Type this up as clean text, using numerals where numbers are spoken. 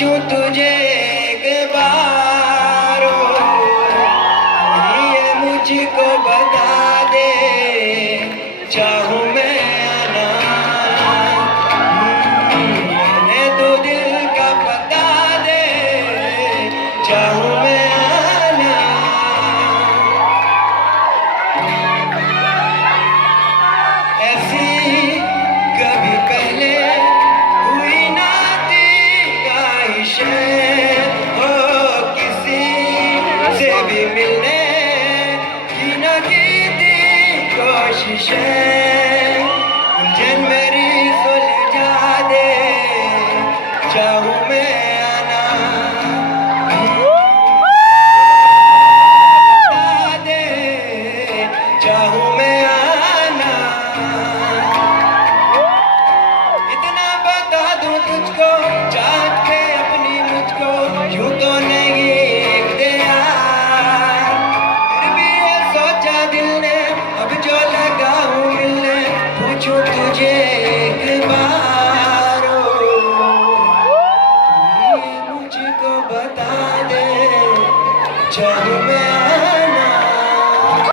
पूछूं तुझे एक बार ये मुझको बता दे चाहूं मैं आना मैंने तो दिल का पता दे चाहूं मैं आना ऐसी कभी पहले हुई ना थी ख्वाहिशें हो किसी से भी मिलने की न की थी कोशिशें उलझन मेरी सुलझा दे चाहूं मैं